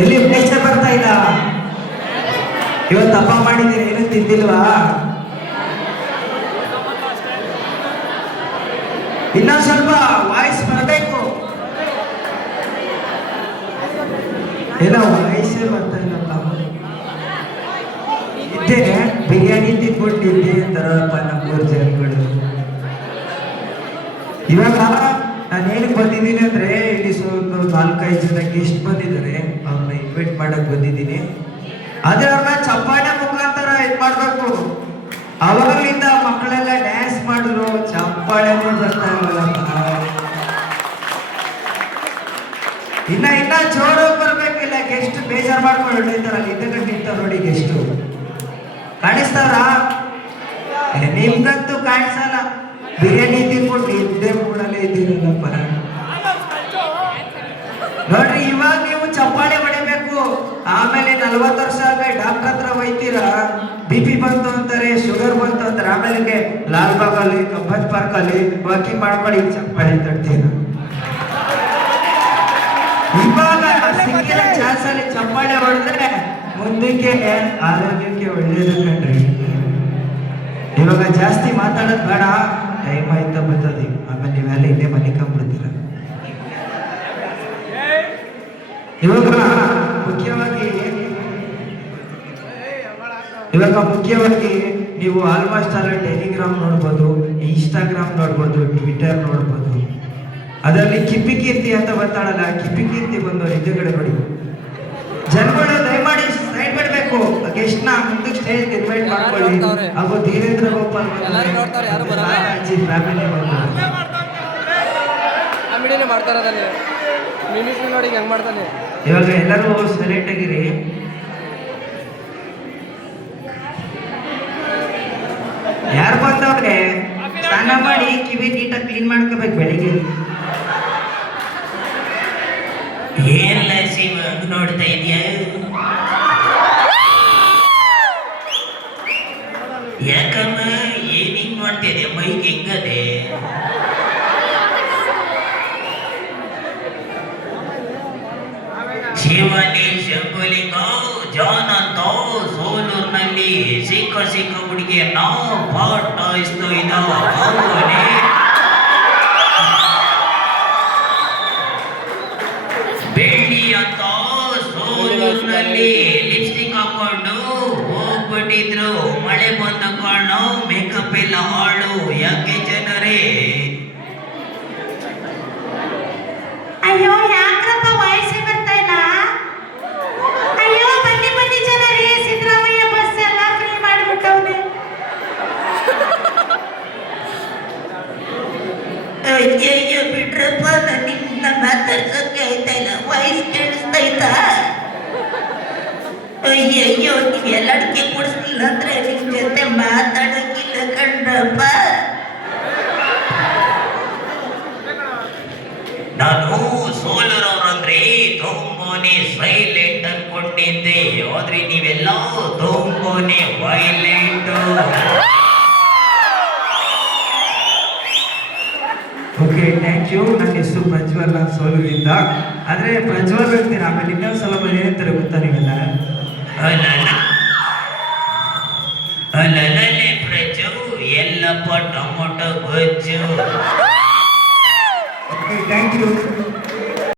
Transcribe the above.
ಎಲ್ಲಿ ಪ್ಲೇಸ್ಟೇ ಬರ್ತಾ ಇಲ್ಲ. ಇವತ್ತು ಹಬ್ಬ ಮಾಡಿದ್ದೀರಿ, ಏನು ತಿಂದಿಲ್ವಾ? ಇನ್ನೊಂದು ಸ್ವಲ್ಪ ವಾಯ್ಸ್ ಬರಬೇಕು. ಏನೋ ವಾಯ್ಸೇ ಬರ್ತಾ ಇಲ್ಲಪ್ಪ. ಇದ್ದೇನೆ ಬಿರಿಯಾನಿ ತಿನ್ಕೊಂಡಿದ್ದೆ ಅಂತಾರಪ್ಪ ನಮ್ಮೂರು ಜನಗಳು. ಇವಾಗ ನಾನು ಏನಕ್ಕೆ ಬಂದಿದ್ದೀನಿ ಅಂದ್ರೆ, ಇಲ್ಲಿ ಒಂದು 4-5 ಜನ ಗೆಸ್ಟ್ ಬಂದಿದ್ದಾರೆ, ಅವ್ರನ್ನ ಇನ್ವೈಟ್ ಮಾಡಕ್ ಬಂದಿದ್ದೀನಿ. ಆದ್ರೆ ಅವ್ರನ್ನ ಚಪ್ಪಾಳೆ ಮುಖಾಂತರ ಇದು ಮಾಡ್ಬೇಕು. ಅವಾಗಲಿಂದ ಮಕ್ಕಳೆಲ್ಲ ಡ್ಯಾನ್ಸ್ ಮಾಡಿದ್ರು, ಚಪ್ಪಾಳೆನೇ ಬರ್ತಾ ಇರಲ್ಲಪ್ಪ. ಇನ್ನ ಜೋರಾಗಿ ಬರ್ಬೇಕಿಲ್ಲ. ಗೆಸ್ಟ್ ಬೇಜಾರು ಮಾಡ್ಕೊಂಡು ಹೊಡಿತಾರಲ್ಲ, ಹಿಂದಗಡೆ ನಿಂತ ನೋಡಿ ಗೆಸ್ಟು. ಕಾಣಿಸ್ತಾರ? ನಿಮ್ಗಂತೂ ಕಾಣಿಸಲ್ಲ. ಬಿರಿಯಾನಿ ತಿನ್ಕೊಂಡು ಇದ್ದೇ ಕೂಡಲೇ ಇದ್ದೀರಲ್ಲಪ್ಪ. ನೋಡ್ರಿ, ಇವಾಗ ನೀವು ಚಪ್ಪಾಳೆ ಹೊಡಿಬೇಕು. ಆಮೇಲೆ 40 ವರ್ಷ ಆದ್ಮೇಲೆ ಡಾಕ್ಟರ್ ಹತ್ರ ಹೋಯ್ತೀರಾ, BP ಬಂತು ಅಂತಾರೆ, ಶುಗರ್ ಬಂತು ಅಂತಾರೆ. ಆಮೇಲೆ ಲಾಲ್ಬಾಗ್ ಅಲ್ಲಿ, ಕಬ್ಬನ್ ಪಾರ್ಕ್ ಅಲ್ಲಿ ವಾಕಿಂಗ್ ಮಾಡ್ಕೊಂಡು ಈಗ ಚಪ್ಪಾಳೆ ತಡ್ತೀರ. ಇವಾಗ ಸಿಕ್ಕಿರೋ ಚಾನ್ಸ್ ಅಲ್ಲಿ ಚಪ್ಪಾಳೆ ಹೊಡೆದ್ರೆ ಮುಂದಕ್ಕೆ ಆರೋಗ್ಯಕ್ಕೆ ಒಳ್ಳೇದು ಕಣ್ರಿ. ಇವಾಗ ಜಾಸ್ತಿ ಮಾತಾಡೋದು ಬೇಡ, ಟೈಮ್ ಆಯ್ತಾ ಬರ್ತದೆ. ಆಮೇಲೆ ನೀವೆಲ್ಲ ಇಲ್ಲೇ ಮಲಿಕೊಂಡ್ಬಿಡ್ತೀರ. ಇವಾಗ ಮುಖ್ಯವಾಗಿ ನೀವು ಆಲ್ಮೋಸ್ಟ್ ಆಲ್ ಟೆಲಿಗ್ರಾಮ್ ನೋಡ್ಬೋದು, ಇನ್ಸ್ಟಾಗ್ರಾಮ್ ನೋಡ್ಬೋದು, ಟ್ವಿಟರ್ ನೋಡ್ಬೋದು. ಅದರಲ್ಲಿ ಕಿಪ್ಪಿ ಕೀರ್ತಿ ಅಂತ ಬರ್ತಾಳಲ್ಲ, ಕಿಪ್ಪಿ ಕೀರ್ತಿ ಬಂದು ಎದುರುಗಡೆ ನೋಡಿ. ಜನಗಳು ದಯಮಾಡಿ ಸೈಡ್ ಬಿಡಬೇಕು. ಗೆಸ್ಟ್ ನ ಮುಂದಕ್ಕೆ ಸ್ಟೇಜ್ ಇನ್ವೈಟ್ ಮಾಡ್ಕೊಳ್ಳಿ. ಹಾಗೂ ಧೀರೇಂದ್ರ ಗೋಪಾಲ್ ಫ್ಯಾಮಿಲಿ ಬಂದು ಇವಾಗ ಎಲ್ಲರೂ ಸೈಲೆಂಟ್ ಆಗಿರಿ. ಯಾರು ಬಂದವ್ರೆ ಸ್ನಾನ ಮಾಡಿ ಕಿವಿ ನೀಟಾಗಿ ಕ್ಲೀನ್ ಮಾಡ್ಕೋಬೇಕು ಬೆಳಿಗ್ಗೆ. ಏನಿಲ್ಲ ಶಿವ, ನೋಡ್ತಾ ಇದೆಯಾ? ಯಾಕಮ್ಮ ಏನ್ ಹಿಂಗ್ ಮಾಡ್ತಿದ್ದೆ? ಮೈಕ್ ಹೆಂಗದೆ? ಶಿವನಿ ಶಂಭುಲಿಂಗ ಜಾನ್ ಅಂತ ಸೋಲೂರ್ನಲ್ಲಿ ಸಿಕ್ಕ ಹುಡುಗಿಯನ್ನ ಪಾಠಿಸ್ತಾ ಇದ್ದ. ಬೆಳ್ಳಿ ಅಂತ ಸೋಲೂರ್ನಲ್ಲಿ ಲಿಪ್ಸ್ಟಿಕ್ ಹಾಕೊಂಡು ಹೋಗ್ಬಿಟ್ಟಿದ್ರು. ಮಳೆ ಬಂದಕೊಂಡು ಮೇಕಪ್ ಎಲ್ಲ ಹಾಳು. ಯಾಕೆ ಜನರೇ? ಅಯ್ಯೋ, ಯಾಕ್ರಪ್ಪ ವಾಯ್ಸೇ ಬರ್ತಾ ಇಲ್ಲ? ಅಯ್ಯೋ, ಬನ್ನಿ ಬನ್ನಿ ಜನರೇ, ಸಿದ್ದರಾಮಯ್ಯ ಬಸ್ ಎಲ್ಲ ಫ್ರೀ ಮಾಡಿಬಿಟ್ಟವ್ನೆ. ಅಯ್ಯಯ್ಯೋ ಬಿಟ್ರಪ್ಪ, ನಿನ್ನ ಮಾತಾಡ್ಸೋಕೆ ಆಯ್ತಾ ಇಲ್ಲ. ವಾಯ್ಸ್ ಕೇಳಿಸ್ತೈತಾ? ಅಯ್ಯಯ್ಯೋ, ನೀವೆಲ್ಲ ಅಡಿಕೆ ಕೊಡಿಸ್ಲಿಲ್ಲ ಅಂದ್ರೆ ನಿಮ್ ಜೊತೆ ಮಾತಾಡೋಕ್ಕಿಲ್ಲ ಕಣ್ರಪ್ಪ. ನಾನು ಸೋಲರವ್ರಂದ್ರೆ ತುಂಬಾನೇ ಸೈಲೆಂಟ್ ಅನ್ಕೊಂಡಿದ್ದೆ, ಆದ್ರೆ ನೀವೆಲ್ಲ ತುಂಬಾನೇ ವೈಲೆಂಟ್. Okay, thank you. ನನ್ನ ಹೆಸರು ಪ್ರಜ್ವಲ್, ನಾನು ಸೋಲೂರಿಂದ. ಆದ್ರೆ ಪ್ರಜ್ವಲ್ ಹೇಳ್ತೀರಾ, ಆಮೇಲೆ ಇನ್ನೊಂದ್ಸಲ ಏನಂತಾರೆ ಗೊತ್ತಾ ನೀವೆಲ್ಲ? ಅಲ್ಲೇ ಪ್ರಜು ಎಲ್ಲಪ್ಪ ಟೊಮೊಟೊ ಗೊಜ್ಜು. Okay, thank you.